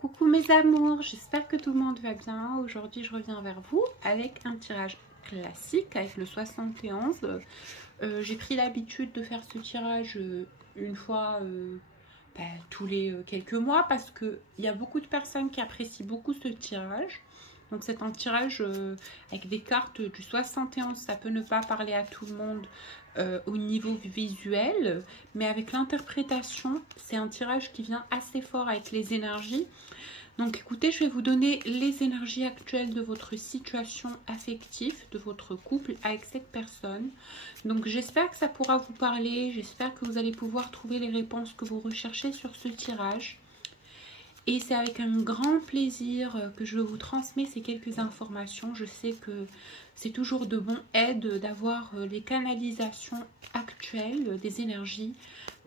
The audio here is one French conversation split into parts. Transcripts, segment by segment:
Coucou mes amours, j'espère que tout le monde va bien. Aujourd'hui je reviens vers vous avec un tirage classique avec le 71. J'ai pris l'habitude de faire ce tirage une fois tous les quelques mois parce qu'il y a beaucoup de personnes qui apprécient beaucoup ce tirage. Donc c'est un tirage avec des cartes du 71, ça peut ne pas parler à tout le monde au niveau visuel, mais avec l'interprétation, c'est un tirage qui vient assez fort avec les énergies. Donc écoutez, je vais vous donner les énergies actuelles de votre situation affective, de votre couple avec cette personne. Donc j'espère que ça pourra vous parler, j'espère que vous allez pouvoir trouver les réponses que vous recherchez sur ce tirage. Et c'est avec un grand plaisir que je vous transmets ces quelques informations. Je sais que c'est toujours de bon aide d'avoir les canalisations actuelles des énergies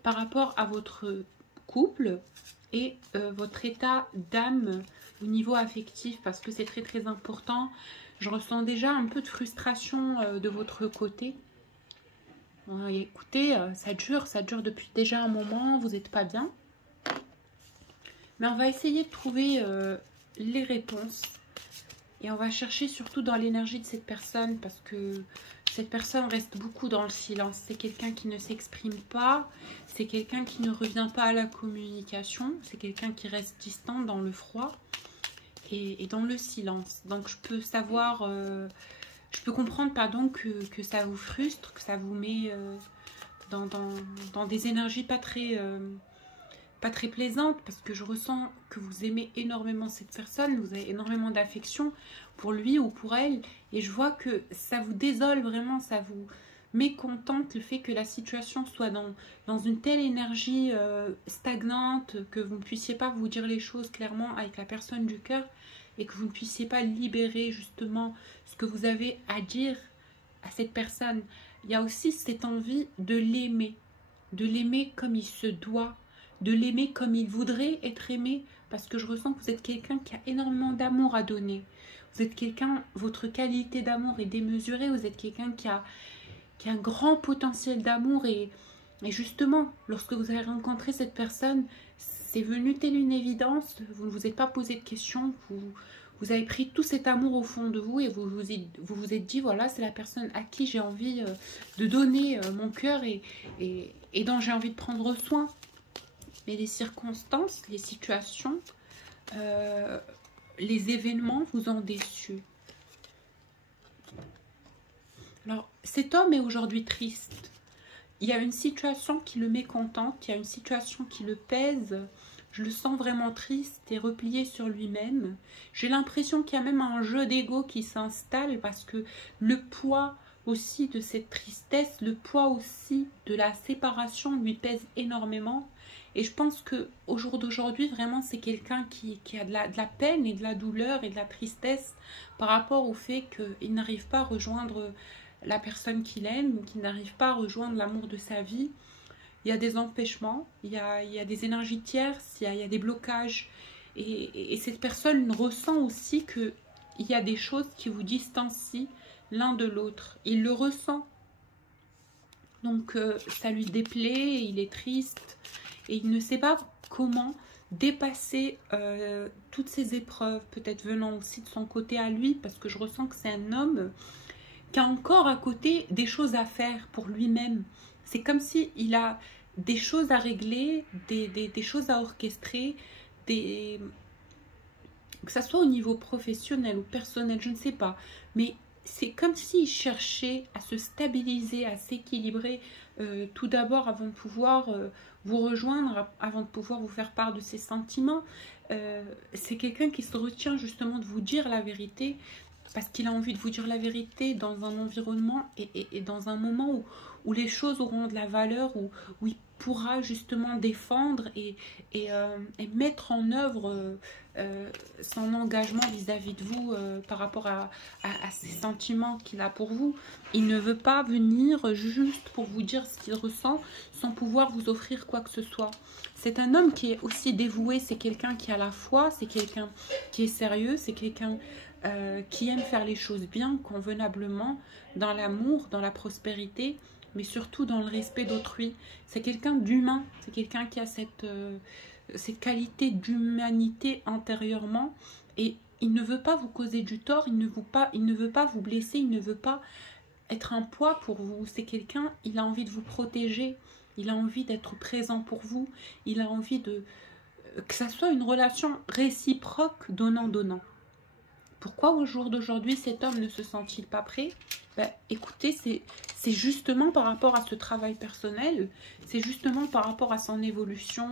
par rapport à votre couple et votre état d'âme au niveau affectif, parce que c'est très très important. Je ressens déjà un peu de frustration de votre côté. Écoutez, ça dure depuis déjà un moment, vous n'êtes pas bien. Mais on va essayer de trouver les réponses. Et on va chercher surtout dans l'énergie de cette personne, parce que cette personne reste beaucoup dans le silence. C'est quelqu'un qui ne s'exprime pas. C'est quelqu'un qui ne revient pas à la communication. C'est quelqu'un qui reste distant dans le froid et dans le silence. Donc je peux savoir, je peux comprendre pardon, que ça vous frustre, que ça vous met dans des énergies pas très plaisante, parce que je ressens que vous aimez énormément cette personne, vous avez énormément d'affection pour lui ou pour elle, et je vois que ça vous désole vraiment, ça vous mécontente le fait que la situation soit dans une telle énergie stagnante, que vous ne puissiez pas vous dire les choses clairement avec la personne du cœur, et que vous ne puissiez pas libérer justement ce que vous avez à dire à cette personne. Il y a aussi cette envie de l'aimer comme il se doit, de l'aimer comme il voudrait être aimé, parce que je ressens que vous êtes quelqu'un qui a énormément d'amour à donner. Vous êtes quelqu'un, votre qualité d'amour est démesurée, vous êtes quelqu'un qui a un grand potentiel d'amour, et justement, lorsque vous avez rencontré cette personne, c'est venu telle une évidence, vous ne vous êtes pas posé de questions, vous avez pris tout cet amour au fond de vous, et vous vous êtes dit, voilà, c'est la personne à qui j'ai envie de donner mon cœur et dont j'ai envie de prendre soin. Mais les circonstances, les situations, les événements vous ont déçu. Alors, cet homme est aujourd'hui triste. Il y a une situation qui le mécontente, il y a une situation qui le pèse. Je le sens vraiment triste et replié sur lui-même. J'ai l'impression qu'il y a même un jeu d'ego qui s'installe, parce que le poids aussi de cette tristesse, le poids aussi de la séparation lui pèse énormément. Et je pense qu'au jour d'aujourd'hui, vraiment, c'est quelqu'un qui a de la peine et de la douleur et de la tristesse par rapport au fait qu'il n'arrive pas à rejoindre la personne qu'il aime, qu'il n'arrive pas à rejoindre l'amour de sa vie. Il y a des empêchements, il y a des énergies tierces, il y a des blocages. Et cette personne ressent aussi qu'il y a des choses qui vous distancient l'un de l'autre. Il le ressent. Donc ça lui déplaît, il est triste. Et il ne sait pas comment dépasser toutes ces épreuves, peut-être venant aussi de son côté à lui, parce que je ressens que c'est un homme qui a encore à côté des choses à faire pour lui-même. C'est comme s'il a des choses à régler, des choses à orchestrer, que ça soit au niveau professionnel ou personnel, je ne sais pas. Mais c'est comme s'il cherchait à se stabiliser, à s'équilibrer tout d'abord avant de pouvoir vous rejoindre, avant de pouvoir vous faire part de ses sentiments. C'est quelqu'un qui se retient justement de vous dire la vérité, parce qu'il a envie de vous dire la vérité dans un environnement et dans un moment où les choses auront de la valeur, où il pourra justement défendre et mettre en œuvre son engagement vis-à-vis de vous par rapport à ses sentiments qu'il a pour vous. Il ne veut pas venir juste pour vous dire ce qu'il ressent sans pouvoir vous offrir quoi que ce soit. C'est un homme qui est aussi dévoué, c'est quelqu'un qui a la foi, c'est quelqu'un qui est sérieux, c'est quelqu'un qui aime faire les choses bien, convenablement, dans l'amour, dans la prospérité, mais surtout dans le respect d'autrui. C'est quelqu'un d'humain, c'est quelqu'un qui a cette qualité d'humanité intérieurement, et il ne veut pas vous causer du tort, il ne veut pas vous blesser, il ne veut pas être un poids pour vous. C'est quelqu'un, il a envie de vous protéger, il a envie d'être présent pour vous, il a envie que ça soit une relation réciproque, donnant-donnant. Pourquoi au jour d'aujourd'hui cet homme ne se sent-il pas prêt? Ben, écoutez, c'est justement par rapport à ce travail personnel, c'est justement par rapport à son évolution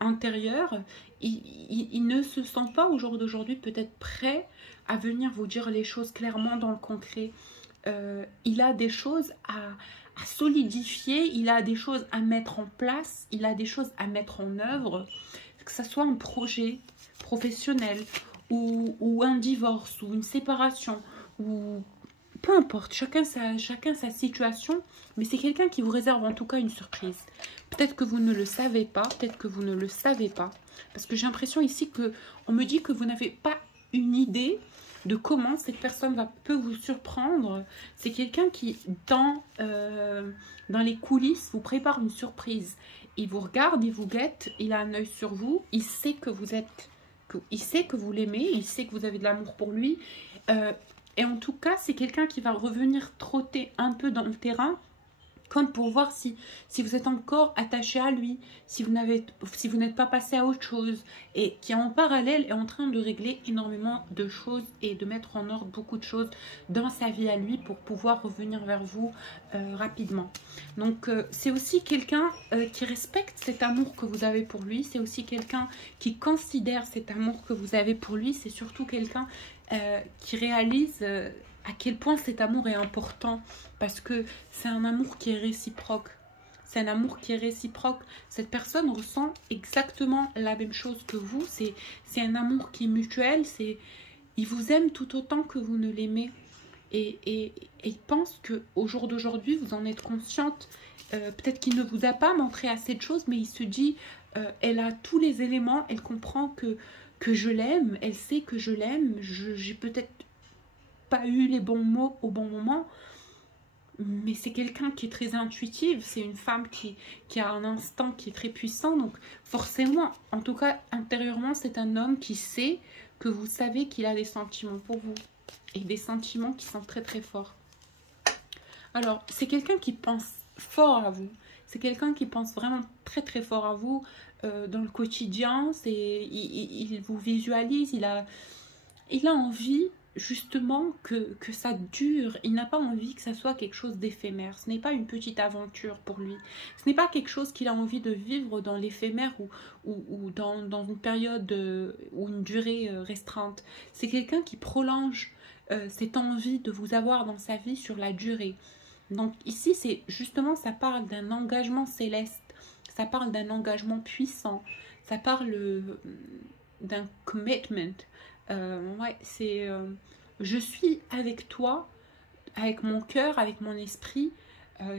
intérieure. Il ne se sent pas au jour d'aujourd'hui peut-être prêt à venir vous dire les choses clairement dans le concret. Il a des choses à solidifier, il a des choses à mettre en place, il a des choses à mettre en œuvre, que ce soit un projet professionnel ou un divorce ou une séparation, ou peu importe, chacun sa situation, mais c'est quelqu'un qui vous réserve en tout cas une surprise. Peut-être que vous ne le savez pas, peut-être que vous ne le savez pas, parce que j'ai l'impression ici on me dit que vous n'avez pas une idée de comment cette personne peut vous surprendre. C'est quelqu'un qui, dans les coulisses, vous prépare une surprise. Il vous regarde, il vous guette, il a un œil sur vous, il sait que vous êtes... il sait que vous l'aimez, il sait que vous avez de l'amour pour lui. Et en tout cas, c'est quelqu'un qui va revenir trotter un peu dans le terrain, comme pour voir si vous êtes encore attaché à lui, si vous n'êtes pas passé à autre chose, et qui en parallèle est en train de régler énormément de choses et de mettre en ordre beaucoup de choses dans sa vie à lui pour pouvoir revenir vers vous rapidement. Donc c'est aussi quelqu'un qui respecte cet amour que vous avez pour lui, c'est aussi quelqu'un qui considère cet amour que vous avez pour lui, c'est surtout quelqu'un qui réalise à quel point cet amour est important, parce que c'est un amour qui est réciproque. C'est un amour qui est réciproque. Cette personne ressent exactement la même chose que vous. C'est un amour qui est mutuel. Il vous aime tout autant que vous ne l'aimez. Et il pense qu'au jour d'aujourd'hui, vous en êtes consciente. Peut-être qu'il ne vous a pas montré assez de choses, mais il se dit, elle a tous les éléments, elle comprend que je l'aime, elle sait que je l'aime. J'ai peut-être pas eu les bons mots au bon moment, mais c'est quelqu'un qui est très intuitive, c'est une femme qui a un instinct qui est très puissant, donc forcément, en tout cas intérieurement, c'est un homme qui sait que vous savez qu'il a des sentiments pour vous, et des sentiments qui sont très très forts. Alors, c'est quelqu'un qui pense fort à vous, c'est quelqu'un qui pense vraiment très très fort à vous dans le quotidien, il vous visualise, il a envie justement que ça dure. Il n'a pas envie que ça soit quelque chose d'éphémère. Ce n'est pas une petite aventure pour lui. Ce n'est pas quelque chose qu'il a envie de vivre dans l'éphémère ou dans une période ou une durée restreinte. C'est quelqu'un qui prolonge cette envie de vous avoir dans sa vie sur la durée. Donc ici, c'est justement, ça parle d'un engagement céleste. Ça parle d'un engagement puissant. Ça parle d'un commitment. Ouais, c'est je suis avec toi, avec mon cœur, avec mon esprit,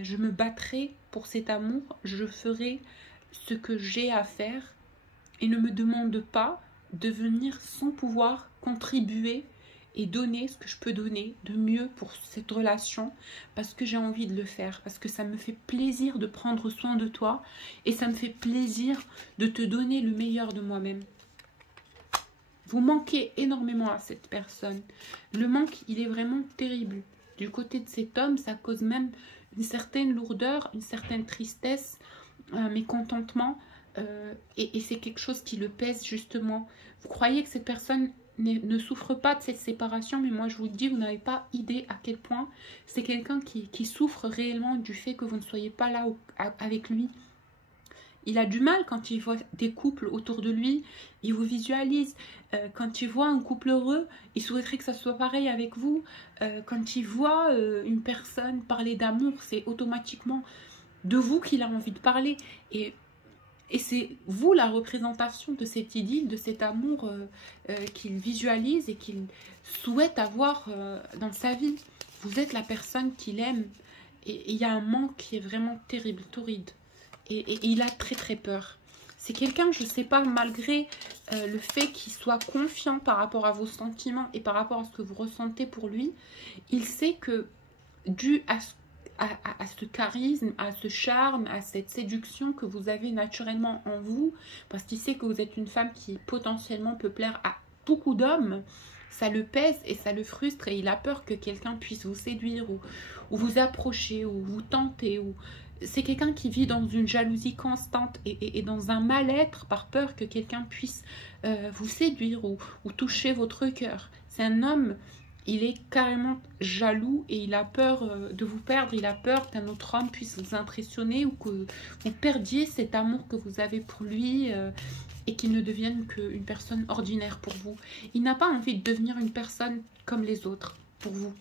je me battrai pour cet amour, je ferai ce que j'ai à faire et ne me demande pas de venir sans pouvoir contribuer et donner ce que je peux donner de mieux pour cette relation, parce que j'ai envie de le faire, parce que ça me fait plaisir de prendre soin de toi et ça me fait plaisir de te donner le meilleur de moi-même. Vous manquez énormément à cette personne. Le manque, il est vraiment terrible. Du côté de cet homme, ça cause même une certaine lourdeur, une certaine tristesse, mécontentement. Et c'est quelque chose qui le pèse justement. Vous croyez que cette personne ne souffre pas de cette séparation, mais moi je vous le dis, vous n'avez pas idée à quel point c'est quelqu'un qui souffre réellement du fait que vous ne soyez pas là avec lui. Il a du mal quand il voit des couples autour de lui, il vous visualise. Quand il voit un couple heureux, il souhaiterait que ça soit pareil avec vous. Quand il voit une personne parler d'amour, c'est automatiquement de vous qu'il a envie de parler. Et c'est vous la représentation de cette idylle, de cet amour qu'il visualise et qu'il souhaite avoir dans sa vie. Vous êtes la personne qu'il aime. Et il y a un manque qui est vraiment terrible, torride. Et il a très très peur. C'est quelqu'un, je ne sais pas, malgré le fait qu'il soit confiant par rapport à vos sentiments et par rapport à ce que vous ressentez pour lui, il sait que dû à ce charisme, à ce charme, à cette séduction que vous avez naturellement en vous, parce qu'il sait que vous êtes une femme qui potentiellement peut plaire à beaucoup d'hommes. Ça le pèse et ça le frustre et il a peur que quelqu'un puisse vous séduire ou vous approcher ou vous tenter. C'est quelqu'un qui vit dans une jalousie constante et dans un mal-être par peur que quelqu'un puisse vous séduire ou toucher votre cœur. C'est un homme, il est carrément jaloux et il a peur de vous perdre. Il a peur qu'un autre homme puisse vous impressionner ou que vous perdiez cet amour que vous avez pour lui et qu'il ne devienne qu'une personne ordinaire pour vous. Il n'a pas envie de devenir une personne comme les autres pour vous.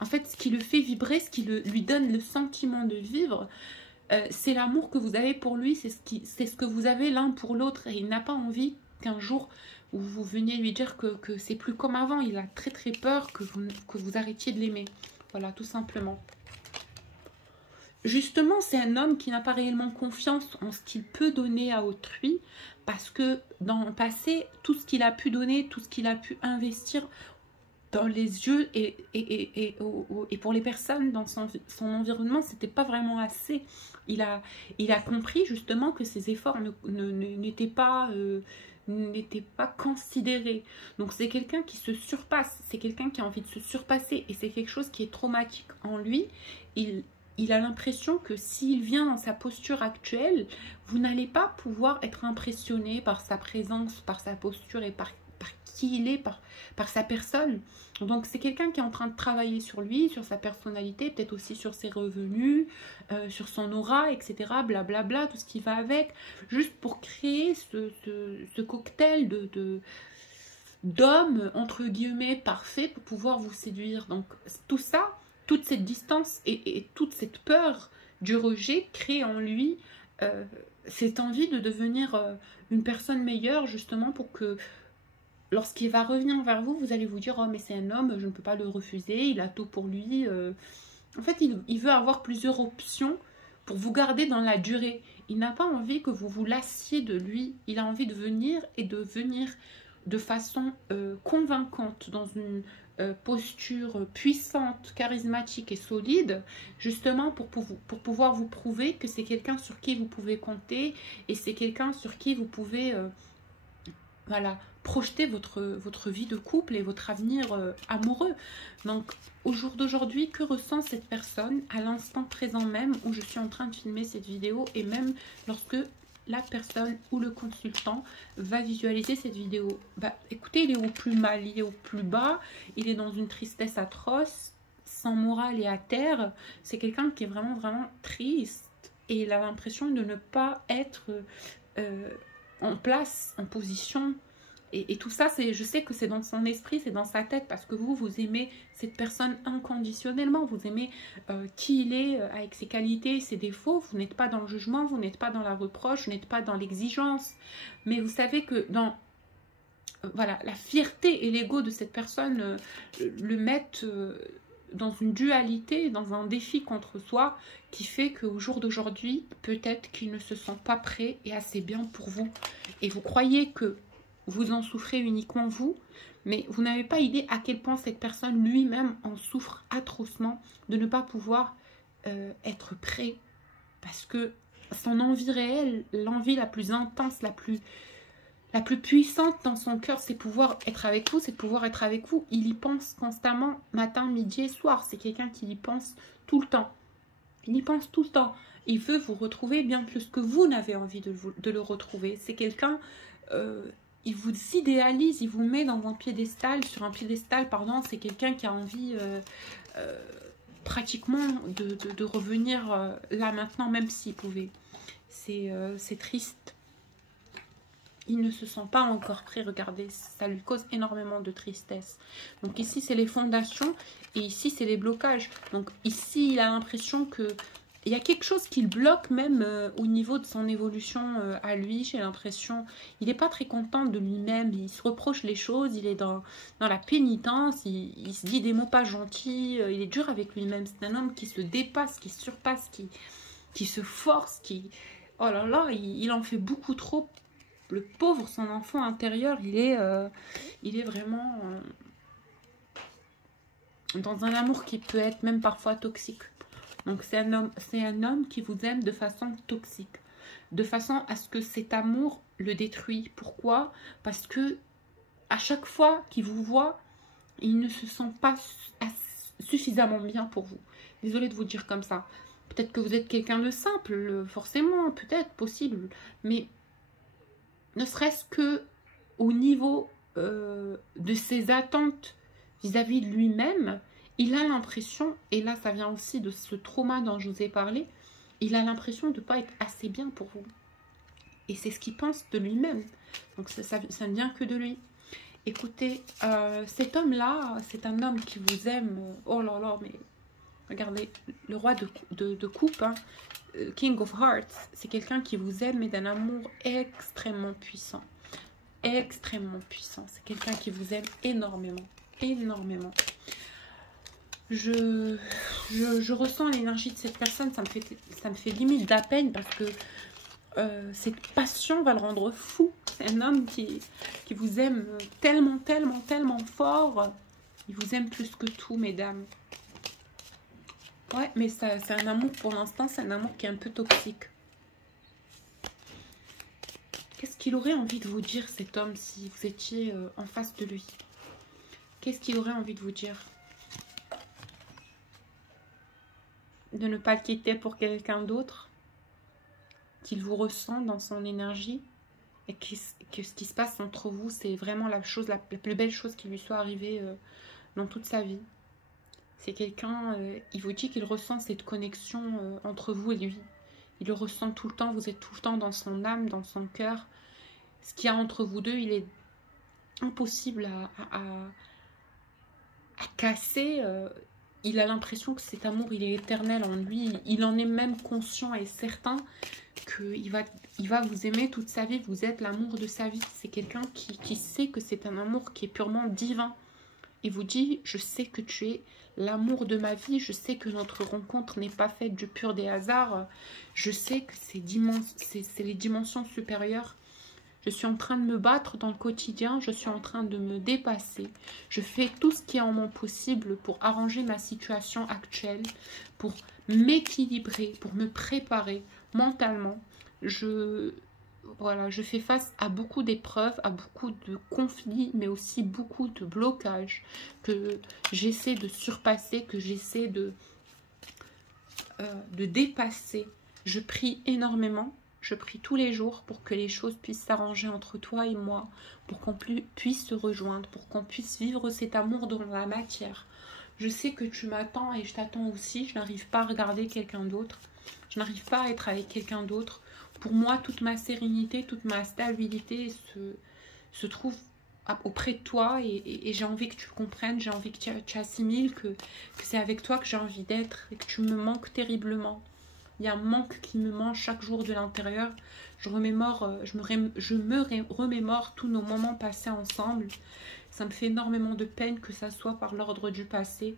En fait, ce qui le fait vibrer, ce qui lui donne le sentiment de vivre, c'est l'amour que vous avez pour lui, c'est ce que vous avez l'un pour l'autre. Et il n'a pas envie qu'un jour où vous veniez lui dire que c'est plus comme avant. Il a très très peur que vous arrêtiez de l'aimer. Voilà, tout simplement. Justement, c'est un homme qui n'a pas réellement confiance en ce qu'il peut donner à autrui, parce que dans le passé, tout ce qu'il a pu donner, tout ce qu'il a pu investir dans les yeux et pour les personnes dans son environnement, c'était pas vraiment assez. Il a compris justement que ses efforts n'étaient pas considérés. Donc c'est quelqu'un qui se surpasse, c'est quelqu'un qui a envie de se surpasser et c'est quelque chose qui est traumatique en lui. Il a l'impression que s'il vient dans sa posture actuelle, vous n'allez pas pouvoir être impressionné par sa présence, par sa posture et par qui il est, par sa personne. Donc c'est quelqu'un qui est en train de travailler sur lui, sur sa personnalité, peut-être aussi sur ses revenus, sur son aura, etc. Blablabla, tout ce qui va avec, juste pour créer ce cocktail d'hommes, entre guillemets, parfaits pour pouvoir vous séduire. Donc tout ça, toute cette distance et toute cette peur du rejet crée en lui cette envie de devenir une personne meilleure, justement pour que lorsqu'il va revenir vers vous, vous allez vous dire « Oh, mais c'est un homme, je ne peux pas le refuser, il a tout pour lui. » En fait, il veut avoir plusieurs options pour vous garder dans la durée. Il n'a pas envie que vous vous lassiez de lui. Il a envie de venir et de venir de façon convaincante, dans une posture puissante, charismatique et solide, justement pour pouvoir vous prouver que c'est quelqu'un sur qui vous pouvez compter et c'est quelqu'un sur qui vous pouvez voilà, projeter votre vie de couple et votre avenir amoureux. Donc, au jour d'aujourd'hui, que ressent cette personne à l'instant présent même où je suis en train de filmer cette vidéo et même lorsque la personne ou le consultant va visualiser cette vidéo? Bah, écoutez, il est au plus mal, il est au plus bas, il est dans une tristesse atroce, sans morale et à terre. C'est quelqu'un qui est vraiment, vraiment triste et il a l'impression de ne pas être en place, en position. Et tout ça, je sais que c'est dans son esprit, c'est dans sa tête, parce que vous aimez cette personne inconditionnellement, vous aimez qui il est, avec ses qualités, ses défauts, vous n'êtes pas dans le jugement, vous n'êtes pas dans la reproche, vous n'êtes pas dans l'exigence, mais vous savez que dans voilà, la fierté et l'ego de cette personne le mettent dans une dualité, dans un défi contre soi, qui fait qu'au jour d'aujourd'hui, peut-être qu'il ne se sent pas prêt et assez bien pour vous. Et vous croyez que vous en souffrez uniquement vous, mais vous n'avez pas idée à quel point cette personne lui-même en souffre atrocement de ne pas pouvoir être prêt, parce que son envie réelle, l'envie la plus intense, la plus puissante dans son cœur, c'est pouvoir être avec vous, c'est de pouvoir être avec vous. Il y pense constamment, matin, midi et soir. C'est quelqu'un qui y pense tout le temps. Il y pense tout le temps. Il veut vous retrouver bien plus que vous n'avez envie de le retrouver. C'est quelqu'un... il vous idéalise, il vous met dans un piédestal, sur un piédestal, pardon, c'est quelqu'un qui a envie pratiquement de revenir là maintenant, même s'il pouvait. C'est triste. Il ne se sent pas encore prêt, regardez, ça lui cause énormément de tristesse. Donc ici, c'est les fondations et ici, c'est les blocages. Donc ici, il a l'impression que il y a quelque chose qui le bloque même au niveau de son évolution à lui. J'ai l'impression, il n'est pas très content de lui-même, il se reproche les choses, il est dans la pénitence, il se dit des mots pas gentils, il est dur avec lui-même. C'est un homme qui se dépasse, qui se surpasse, qui se force, oh là là, il en fait beaucoup trop. Le pauvre, son enfant intérieur, il est vraiment dans un amour qui peut être même parfois toxique. Donc c'est un homme qui vous aime de façon toxique, de façon à ce que cet amour le détruit. Pourquoi? Parce que à chaque fois qu'il vous voit, il ne se sent pas suffisamment bien pour vous. Désolée de vous dire comme ça. Peut-être que vous êtes quelqu'un de simple, forcément, peut-être, possible. Mais ne serait-ce que au niveau de ses attentes vis-à-vis de lui-même, il a l'impression, et là ça vient aussi de ce trauma dont je vous ai parlé, il a l'impression de ne pas être assez bien pour vous. Et c'est ce qu'il pense de lui-même. Donc ça ne vient que de lui. Écoutez, cet homme-là, c'est un homme qui vous aime. Oh là là, mais regardez, le roi de coupe, hein, King of Hearts, c'est quelqu'un qui vous aime, mais d'un amour extrêmement puissant. Extrêmement puissant. C'est quelqu'un qui vous aime énormément. Énormément. Je ressens l'énergie de cette personne, ça me fait limite de la peine parce que cette passion va le rendre fou. C'est un homme qui vous aime tellement, tellement, tellement fort. Il vous aime plus que tout, mesdames. Ouais, mais c'est un amour, pour l'instant, c'est un amour qui est un peu toxique. Qu'est-ce qu'il aurait envie de vous dire, cet homme, si vous étiez en face de lui? Qu'est-ce qu'il aurait envie de vous dire? De ne pas le quitter pour quelqu'un d'autre? Qu'il vous ressent dans son énergie? Et que ce qui se passe entre vous, c'est vraiment la plus belle chose qui lui soit arrivée dans toute sa vie. C'est quelqu'un, il vous dit qu'il ressent cette connexion entre vous et lui. Il le ressent tout le temps, vous êtes tout le temps dans son âme, dans son cœur. Ce qu'il y a entre vous deux, il est impossible à casser. Il a l'impression que cet amour, il est éternel en lui. Il en est même conscient et certain qu'il va vous aimer toute sa vie. Vous êtes l'amour de sa vie. C'est quelqu'un qui sait que c'est un amour qui est purement divin. Il vous dit, je sais que tu es l'amour de ma vie. Je sais que notre rencontre n'est pas faite du pur des hasards. Je sais que c'est les dimensions supérieures. Je suis en train de me battre dans le quotidien, je suis en train de me dépasser. Je fais tout ce qui est en mon possible pour arranger ma situation actuelle, pour m'équilibrer, pour me préparer mentalement. Voilà, je fais face à beaucoup d'épreuves, à beaucoup de conflits, mais aussi beaucoup de blocages que j'essaie de surpasser, que j'essaie de dépasser. Je prie énormément. Je prie tous les jours pour que les choses puissent s'arranger entre toi et moi, pour qu'on puisse se rejoindre, pour qu'on puisse vivre cet amour dans la matière. Je sais que tu m'attends et je t'attends aussi. Je n'arrive pas à regarder quelqu'un d'autre. Je n'arrive pas à être avec quelqu'un d'autre. Pour moi, toute ma sérénité, toute ma stabilité se trouve auprès de toi et j'ai envie que tu comprennes, j'ai envie que tu assimiles que c'est avec toi que j'ai envie d'être et que tu me manques terriblement. Il y a un manque qui me mange chaque jour de l'intérieur. Je me remémore tous nos moments passés ensemble. Ça me fait énormément de peine que ça soit par l'ordre du passé.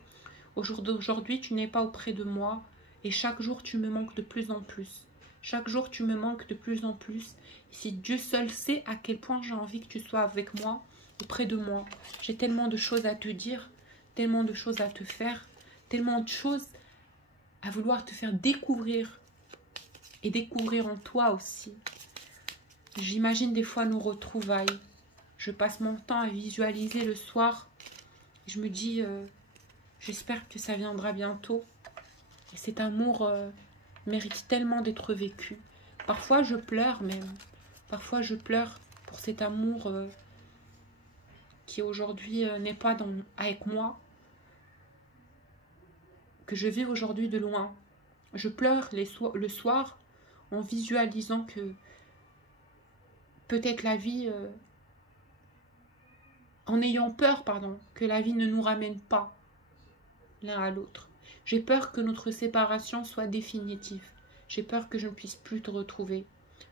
Aujourd'hui, tu n'es pas auprès de moi. Et chaque jour, tu me manques de plus en plus. Chaque jour, tu me manques de plus en plus. Et si Dieu seul sait à quel point j'ai envie que tu sois avec moi, auprès de moi. J'ai tellement de choses à te dire, tellement de choses à te faire, tellement de choses à vouloir te faire découvrir et découvrir en toi aussi. J'imagine des fois nos retrouvailles. Je passe mon temps à visualiser le soir. Et je me dis, j'espère que ça viendra bientôt. Et cet amour mérite tellement d'être vécu. Parfois je pleure même. Parfois je pleure pour cet amour qui aujourd'hui n'est pas avec moi. Que je vis aujourd'hui de loin. Je pleure le soir en visualisant que peut-être la vie, en ayant peur, pardon, que la vie ne nous ramène pas l'un à l'autre. J'ai peur que notre séparation soit définitive. J'ai peur que je ne puisse plus te retrouver.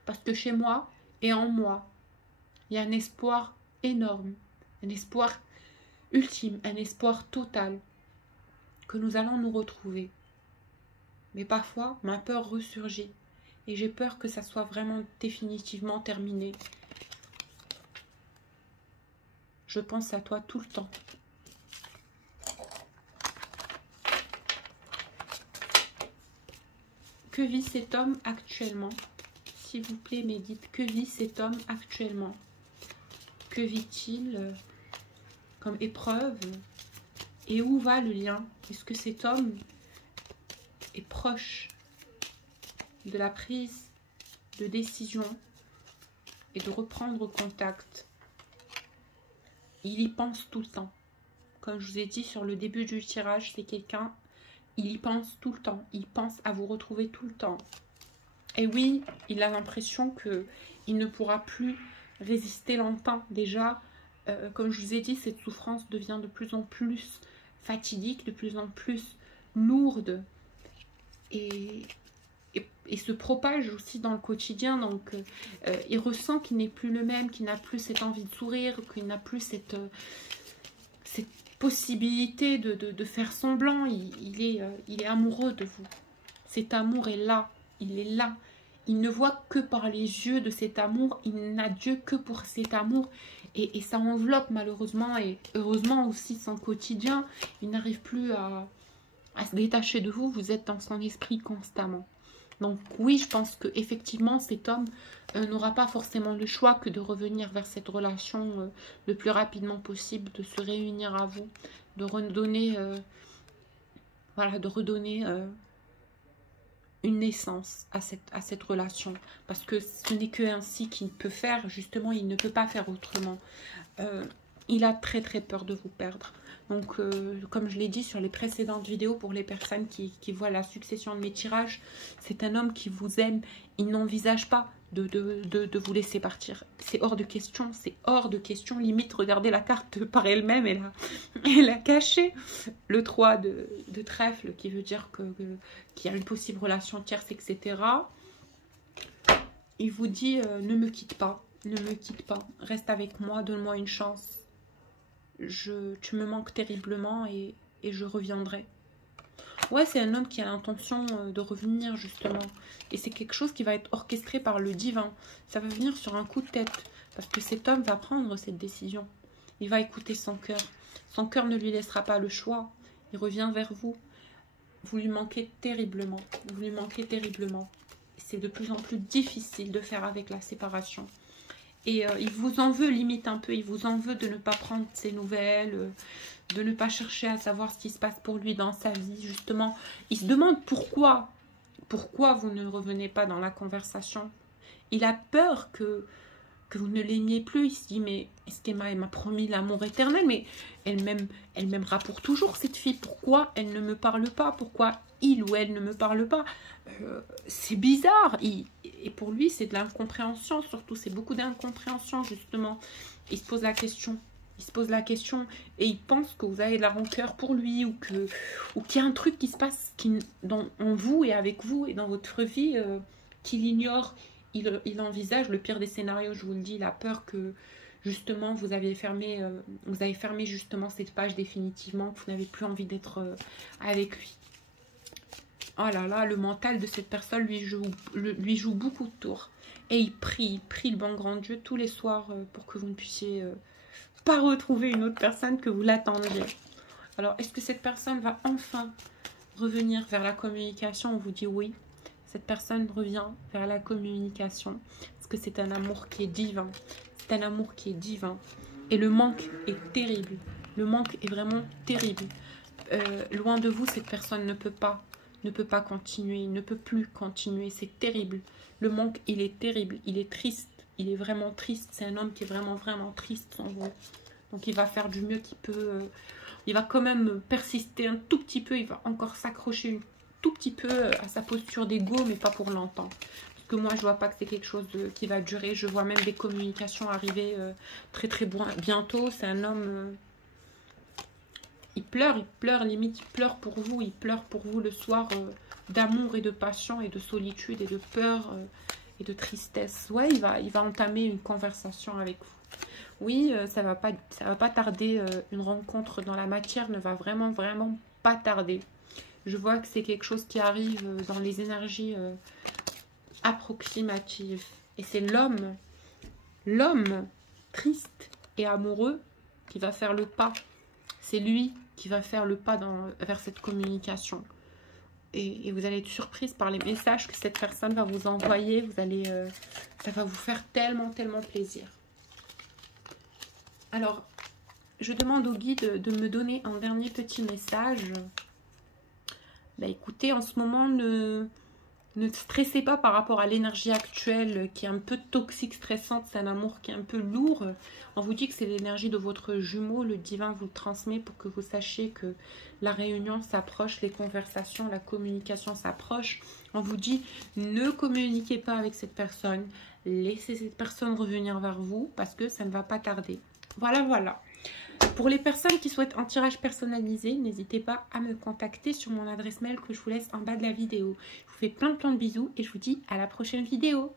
Parce que chez moi et en moi, il y a un espoir énorme, un espoir ultime, un espoir total que nous allons nous retrouver. Mais parfois, ma peur ressurgit et j'ai peur que ça soit vraiment définitivement terminé. Je pense à toi tout le temps. que vit cet homme actuellement? S'il vous plaît, mais dites, que vit cet homme actuellement? Que vit-il comme épreuve? Et où va le lien? Est-ce que cet homme est proche de la prise de décision et de reprendre contact? Il y pense tout le temps. Comme je vous ai dit sur le début du tirage, c'est quelqu'un, il y pense tout le temps. Il pense à vous retrouver tout le temps. Et oui, il a l'impression qu'il ne pourra plus résister longtemps. Déjà, comme je vous ai dit, cette souffrance devient de plus en plus fatidique, de plus en plus lourde. Et se propage aussi dans le quotidien. Donc, il ressent qu'il n'est plus le même, qu'il n'a plus cette envie de sourire, qu'il n'a plus cette possibilité de faire semblant. Il est amoureux de vous. Cet amour est là. Il est là. Il ne voit que par les yeux de cet amour. Il n'a Dieu que pour cet amour. Et ça enveloppe malheureusement et heureusement aussi son quotidien. Il n'arrive plus à se détacher de vous. Vous êtes dans son esprit constamment. Donc oui, je pense que effectivement cet homme n'aura pas forcément le choix que de revenir vers cette relation le plus rapidement possible, de se réunir à vous, de redonner, voilà, de redonner une naissance à cette relation. Parce que ce n'est que ainsi qu'il peut faire, justement, il ne peut pas faire autrement. Il a très très peur de vous perdre. Donc, comme je l'ai dit sur les précédentes vidéos, pour les personnes qui voient la succession de mes tirages, c'est un homme qui vous aime. Il n'envisage pas de vous laisser partir. C'est hors de question, c'est hors de question. Limite, regardez la carte par elle-même, elle a caché le 3 de trèfle, qui veut dire qu'il y a une possible relation tierce, etc. Il vous dit, ne me quitte pas, ne me quitte pas, reste avec moi, donne-moi une chance. Tu me manques terriblement et je reviendrai. Ouais, c'est un homme qui a l'intention de revenir justement. Et c'est quelque chose qui va être orchestré par le divin. Ça va venir sur un coup de tête. Parce que cet homme va prendre cette décision. Il va écouter son cœur. Son cœur ne lui laissera pas le choix. Il revient vers vous. Vous lui manquez terriblement. Vous lui manquez terriblement. C'est de plus en plus difficile de faire avec la séparation. Et il vous en veut limite un peu, il vous en veut de ne pas prendre ses nouvelles, de ne pas chercher à savoir ce qui se passe pour lui dans sa vie, justement. Il se demande pourquoi vous ne revenez pas dans la conversation. Il a peur que vous ne l'aimiez plus. Il se dit, mais est-ce qu'elle m'a promis l'amour éternel? Mais elle m'aimera pour toujours, cette fille. Pourquoi elle ne me parle pas? Pourquoi il ou elle ne me parle pas? C'est bizarre. Et pour lui, c'est de l'incompréhension, surtout. C'est beaucoup d'incompréhension, justement. Il se pose la question. Il se pose la question et il pense que vous avez de la rancœur pour lui ou qu'il y a un truc qui se passe en vous et avec vous et dans votre vie qu'il ignore. Il envisage le pire des scénarios, je vous le dis. Il a peur que justement vous avez fermé justement cette page définitivement, que vous n'avez plus envie d'être avec lui. Oh là là, le mental de cette personne lui joue beaucoup de tours. Et il prie le bon grand Dieu tous les soirs pour que vous ne puissiez pas retrouver une autre personne, que vous l'attendiez. Alors, est-ce que cette personne va enfin revenir vers la communication? On vous dit oui. Cette personne revient vers la communication. Parce que c'est un amour qui est divin. C'est un amour qui est divin. Et le manque est terrible. Le manque est vraiment terrible. Loin de vous, cette personne ne peut pas continuer. Il ne peut plus continuer. C'est terrible. Le manque, il est terrible. Il est triste. Il est vraiment triste. C'est un homme qui est vraiment, vraiment triste sans vous. Donc, il va faire du mieux qu'il peut. Il va quand même persister un tout petit peu. Il va encore s'accrocher un tout petit peu à sa posture d'ego, mais pas pour longtemps. Parce que moi, je vois pas que c'est quelque chose qui va durer. Je vois même des communications arriver très, très bientôt. C'est un homme... il pleure, limite, il pleure pour vous. Il pleure pour vous le soir d'amour et de passion et de solitude et de peur et de tristesse. Ouais, il va entamer une conversation avec vous. Oui, ça va pas tarder. Une rencontre dans la matière ne va vraiment, vraiment pas tarder. Je vois que c'est quelque chose qui arrive dans les énergies approximatives. Et c'est l'homme triste et amoureux qui va faire le pas. C'est lui qui va faire le pas vers cette communication. et vous allez être surprise par les messages que cette personne va vous envoyer. Vous allez, ça va vous faire tellement, tellement plaisir. Alors, je demande au guide de me donner un dernier petit message. Bah, écoutez, en ce moment, ne stressez pas par rapport à l'énergie actuelle qui est un peu toxique, stressante. C'est un amour qui est un peu lourd. On vous dit que c'est l'énergie de votre jumeau. Le divin vous le transmet pour que vous sachiez que la réunion s'approche, les conversations, la communication s'approche. On vous dit, ne communiquez pas avec cette personne. Laissez cette personne revenir vers vous parce que ça ne va pas tarder. Voilà, voilà. Pour les personnes qui souhaitent un tirage personnalisé, n'hésitez pas à me contacter sur mon adresse mail que je vous laisse en bas de la vidéo. Je vous fais plein de bisous et je vous dis à la prochaine vidéo.